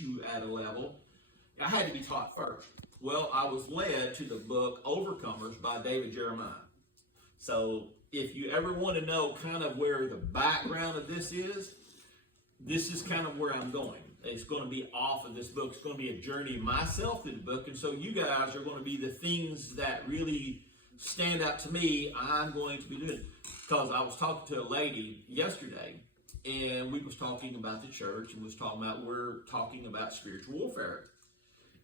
you at a level, I had to be taught first. Well, I was led to the book Overcomers by David Jeremiah. So if you ever want to know kind of where the background of this is kind of where I'm going. It's going to be off of this book. It's going to be a journey myself through the book. And so you guys are going to be the things that really stand out to me. I'm going to be doing. Because I was talking to a lady yesterday, and we was talking about the church, and we're talking about spiritual warfare.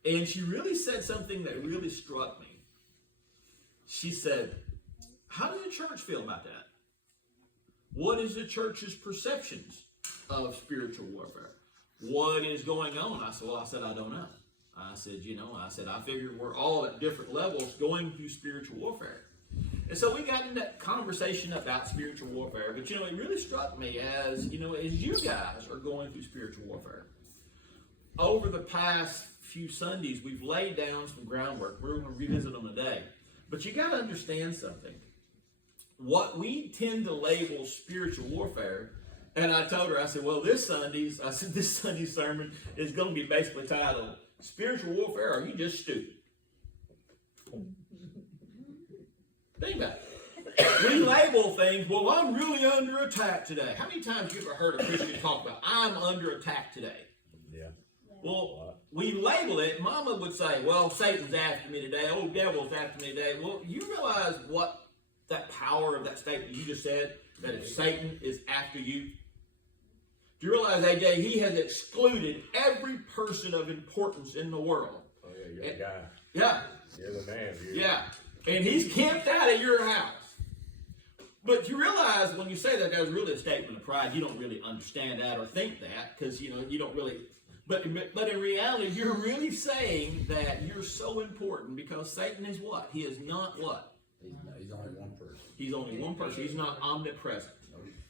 And she really said something that really struck me. She said, how does the church feel about that? What is the church's perceptions of spiritual warfare? What is going on? I said, I don't know. I said, I figured we're all at different levels going through spiritual warfare. And so we got into that conversation about spiritual warfare. But, it really struck me as you guys are going through spiritual warfare. Over the past few Sundays, we've laid down some groundwork. We're going to revisit them today. But you got to understand something. What we tend to label spiritual warfare, and I told her, I said, this Sunday's sermon is going to be basically titled, Spiritual Warfare, Are You Just Stupid? Think about it. We label things, I'm really under attack today. How many times have you ever heard a Christian talk about, I'm under attack today? Yeah. Well, we label it. Mama would say, Satan's after me today. Oh, devil's after me today. Well, you realize what that power of that statement you just said, that if Satan is after you? Do you realize, AJ, he has excluded every person of importance in the world? Oh, yeah, you're the guy. Yeah. You're the man, dude. Yeah. And he's camped out at your house. But you realize when you say that was really a statement of pride, you don't really understand that or think that because, you don't really. But in reality, you're really saying that you're so important because Satan is what? He is not what? He's only one person. He's only one person. He's not omnipresent.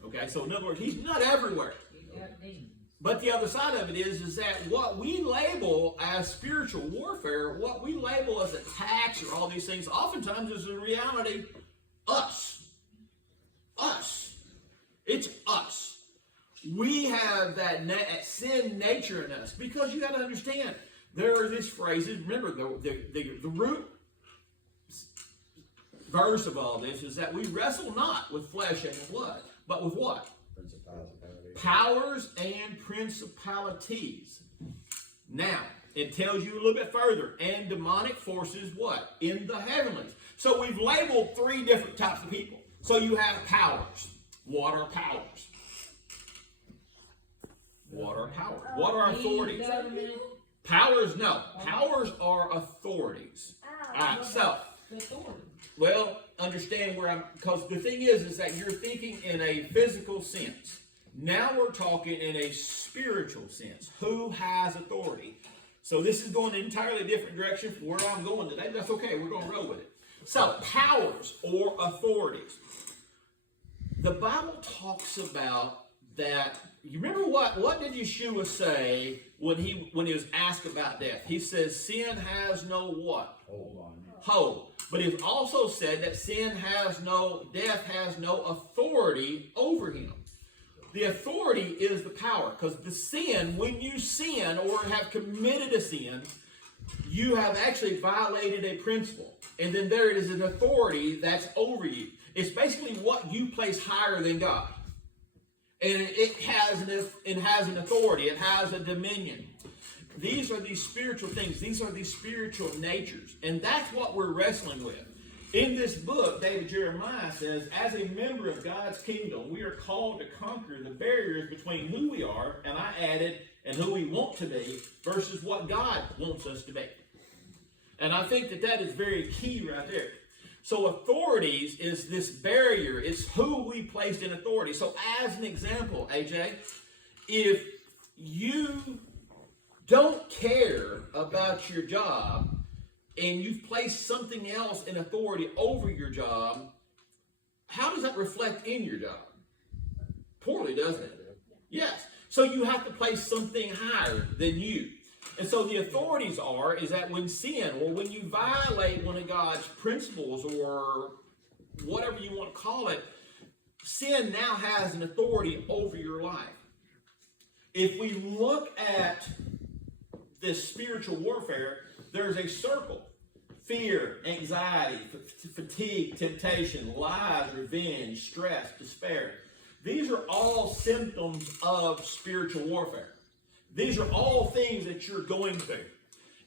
Okay, so in other words, he's not everywhere. But the other side of it is that what we label as spiritual warfare, what we label as attacks or all these things, oftentimes is in reality us. Us. It's us. We have that sin nature in us because you got to understand there are these phrases. Remember, the root verse of all this is that we wrestle not with flesh and blood, but with what? Powers and principalities. Now, it tells you a little bit further. And demonic forces, what? In the heavenlies. So we've labeled 3 different types of people. So you have powers. What are powers? What are powers? What are authorities? Powers, no. Powers are authorities. All right, so, well, understand where because the thing is that you're thinking in a physical sense. Now we're talking in a spiritual sense. Who has authority? So this is going an entirely different direction from where I'm going today. That's okay. We're going to roll with it. So powers or authorities. The Bible talks about that. You remember what did Yeshua say when he was asked about death? He says sin has no what? Hold. But he also said that death has no authority over him. The authority is the power, because the sin, when you sin or have committed a sin, you have actually violated a principle. And then there is an authority that's over you. It's basically what you place higher than God. And it has an authority. It has a dominion. These are these spiritual things. These are these spiritual natures. And that's what we're wrestling with. In this book, David Jeremiah says, as a member of God's kingdom, we are called to conquer the barriers between who we are, and I added, and who we want to be, versus what God wants us to be. And I think that is very key right there. So authorities is this barrier. It's who we placed in authority. So as an example, AJ, if you don't care about your job, and you've placed something else in authority over your job, how does that reflect in your job? Poorly, doesn't it? Yes. So you have to place something higher than you. And so the authorities is that when sin, or when you violate one of God's principles, or whatever you want to call it, sin now has an authority over your life. If we look at this spiritual warfare, there's a circle. Fear, anxiety, fatigue, temptation, lies, revenge, stress, despair. These are all symptoms of spiritual warfare. These are all things that you're going through.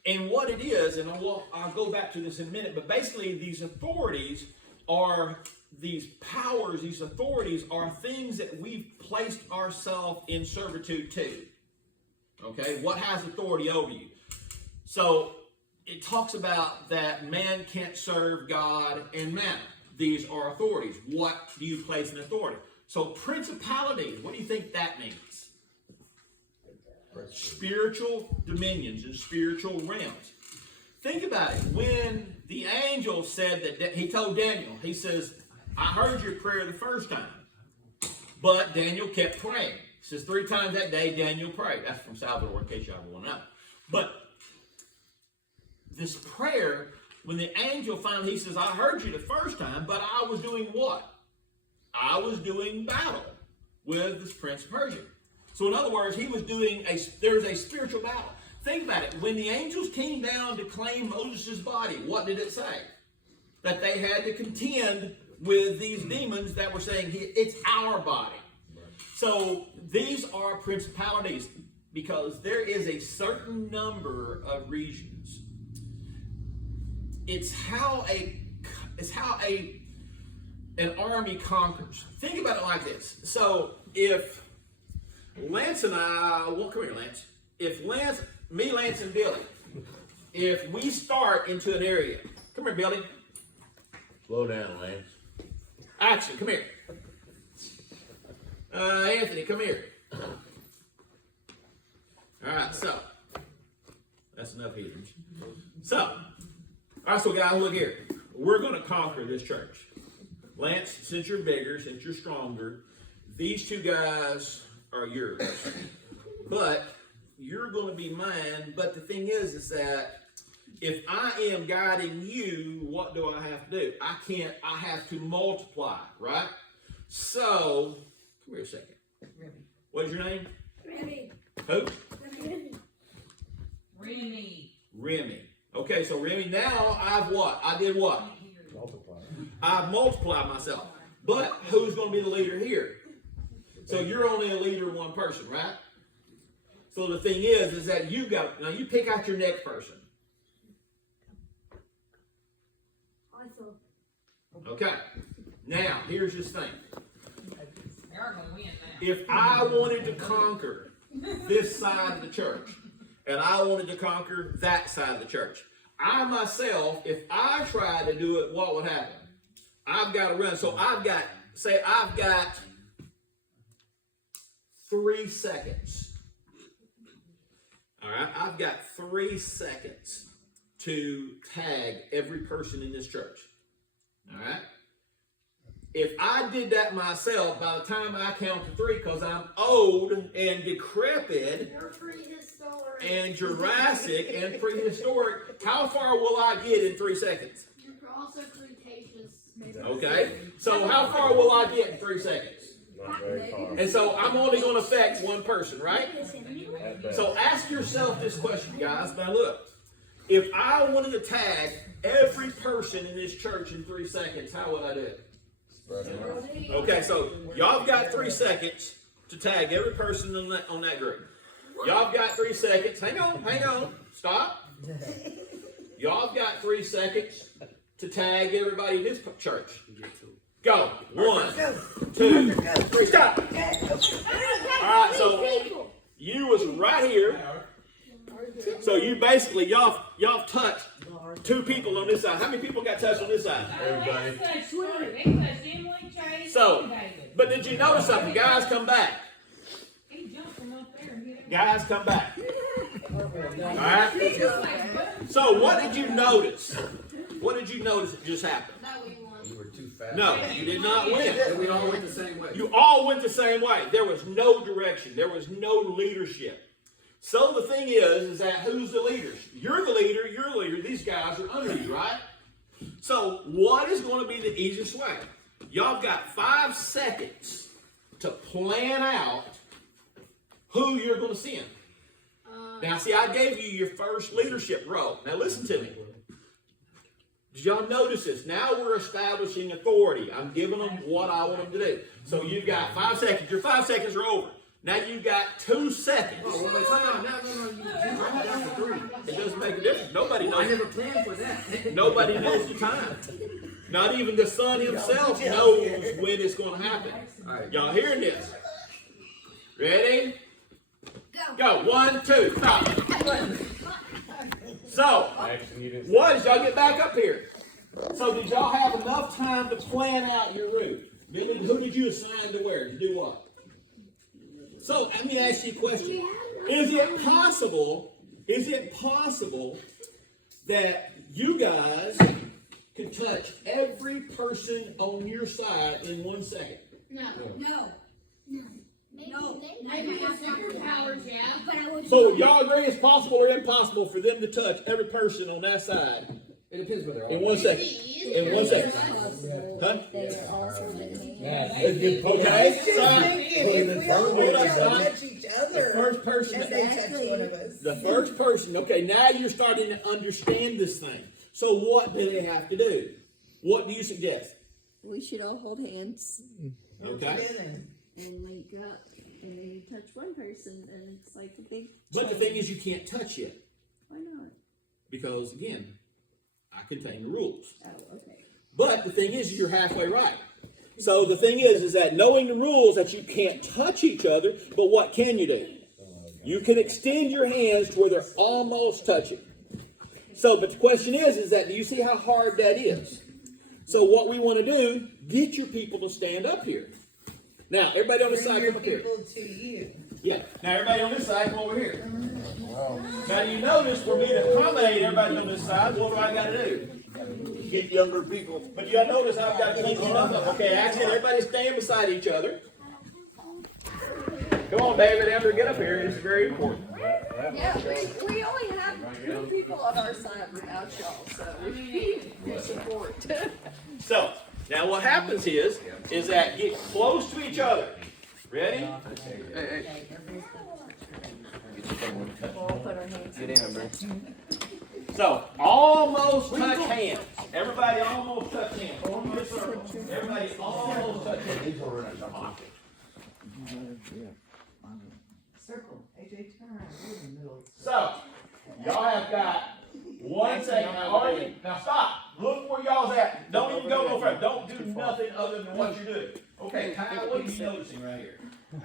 And what it is, and I'll go back to this in a minute, but basically these authorities are, these powers, these authorities are things that we've placed ourselves in servitude to. Okay, what has authority over you? So it talks about that man can't serve God and mammon. These are authorities. What do you place in authority? So principalities, what do you think that means? Spiritual dominions and spiritual realms. Think about it. When the angel said that, he told Daniel, he says, I heard your prayer the first time. But Daniel kept praying. He says 3 times that day Daniel prayed. That's from Salvador, in case y'all want to know. But this prayer, when the angel finally, he says, I heard you the first time, but I was doing what? I was doing battle with this Prince of Persia. So in other words, he was doing there's a spiritual battle. Think about it. When the angels came down to claim Moses' body, what did it say? That they had to contend with these demons that were saying, it's our body. So these are principalities because there is a certain number of regions. It's how an army conquers. Think about it like this. So if Lance and I, well, come here, Lance. If Lance, and Billy, if we start into an area, come here, Billy. Slow down, Lance. Action, come here. Anthony, come here. All right, so that's enough heathens. So, all right, so guys, look here. We're going to conquer this church. Lance, since you're bigger, since you're stronger, these 2 guys are yours. But you're going to be mine. But the thing is that if I am guiding you, what do I have to do? I have to multiply, right? So, come here a second. Remy. What is your name? Remy. Who? Remy. Remy. Okay, so Remy, now I've what? I did what? Multiply. I've multiplied myself. But who's going to be the leader here? So you're only a leader of one person, right? So the thing is that you pick out your next person. Okay. Now, here's this thing. You're going to win now. If I wanted to conquer this side of the church, and I wanted to conquer that side of the church, I myself, if I try to do it, what would happen? I've got to run. So I've got 3 seconds. All right, I've got 3 seconds to tag every person in this church. All right. If I did that myself, by the time I count to 3, because I'm old and decrepit and Jurassic and prehistoric, how far will I get in 3 seconds? You're also cretaceous. Okay. So how far will I get in 3 seconds? Not very far. And so I'm only going to affect one person, right? At best. So ask yourself this question, guys. Now look, if I wanted to tag every person in this church in 3 seconds, how would I do it? Okay, so y'all have got 3 seconds to tag every person on that group. Y'all have got 3 seconds. Hang on. Stop. Y'all have got 3 seconds to tag everybody in this church. Go. 1, 2, 3. Stop. All right, so you was right here. So you basically, y'all touched 2 people on this side. How many people got touched on this side? Everybody. So, but did you notice something? Guys, come back. Guys, come back. All right? So what did you notice? What did you notice that just happened? You were too fast. No, you did not win. We all went the same way. You all went the same way. There was no direction. There was no leadership. So the thing is that who's the leaders? You're the leader. You're the leader. These guys are under you, right? So what is going to be the easiest way? Y'all got 5 seconds to plan out who you're going to send. Now, see, I gave you your first leadership role. Now, listen to me. Did y'all notice this? Now we're establishing authority. I'm giving them what I want them to do. So you've got 5 seconds. Your 5 seconds are over. Now you've got 2 seconds. Oh, wait, hold on. No. You wrote down for 3. It doesn't make a difference. Nobody I knows. never planned for that. Nobody knows the time. Not even the son himself knows when it's going to happen. All right. Y'all hearing this? Ready? Go. 1, 2, stop. So, what did y'all get back up here? So, did y'all have enough time to plan out your route? Who did you assign to where? To do what? So, let me ask you a question. Is it possible that you guys can touch every person on your side in 1 second? No. Maybe with superpowers, yeah. So y'all agree it's possible or impossible for them to touch every person on that side It depends where they're in at. 1 second? In 1 second. Huh? Okay. The first person. The first person. Okay, now you're starting to understand this thing. So what do they have to do? What do you suggest? We should all hold hands Okay. and link up, and then you touch one person, and it's like a big. But the thing is, you can't touch it Why not? because again, I contain the rules. Oh, okay. But the thing is, you're halfway right. So the thing is that knowing the rules that you can't touch each other, but what can you do? You can extend your hands to where they're almost touching. So, but the question is that do you see how hard that is? So what we want to do, get your people to stand up here. Now, everybody on this side, come up here. To you. Yeah. Now, everybody on this side, come over here. Now, do you notice for me to accommodate everybody on this side, what do I got to do? Get younger people. But y'all notice I've got to keep them up. Okay, actually, everybody stand beside each other. Come on, David, Amber, get up here. This is very important. Yeah, we only have 2 people on our side without y'all, so we need your support. So, now what happens is that get close to each other. Ready? We'll all put our hands in. So, almost touch hands. Everybody almost touch hands. Form your circle. Everybody almost touch hands. Circle. AJ, turn around. You're in the middle. So, y'all have got 1 second. Now stop. Look where y'all's at. Don't even go no further. Don't do nothing other than what you're doing. Okay, Kyle, what are you noticing right here?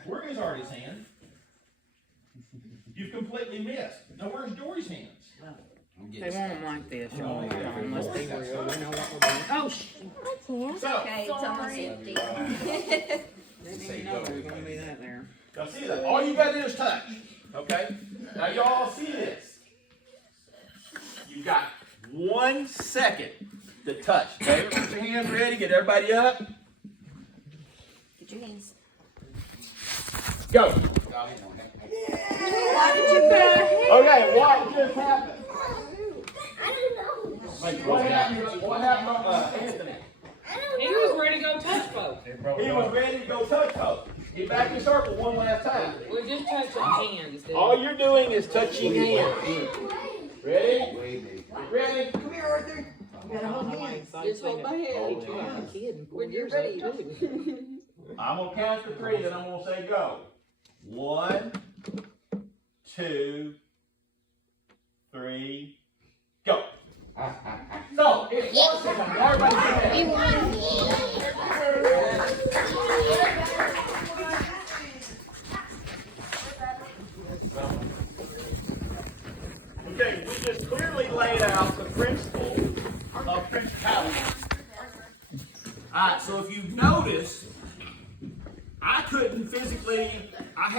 Where is Artie's hand? You've completely missed. Now where's Dory's hands? They won't like this, y'all. Unless they were, you know what we're doing. Oh, So, Okay, it's almost empty. they didn't know there was gonna be that there. now see that? All you gotta do is touch. Okay? Now y'all see this. You've got 1 second to touch. David, put your hands ready. Get everybody up. Get your hands. Go. Why did you put our hands? Okay, what just happened? What happened, Anthony? He was ready to go touch folks. He was ready to go touch folks. Get back in circle one last time. We're just touching hands. All you're doing is touching hands. Ready? Ready? Come here, Arthur. You gotta hold hands. Just hold my hand. When you're ready. I'm gonna count to 3, then I'm gonna say go. 1, 2, 3, go. So, it was everybody okay, we just clearly laid out the principle of principality. Alright, so if you've noticed, I couldn't physically, I had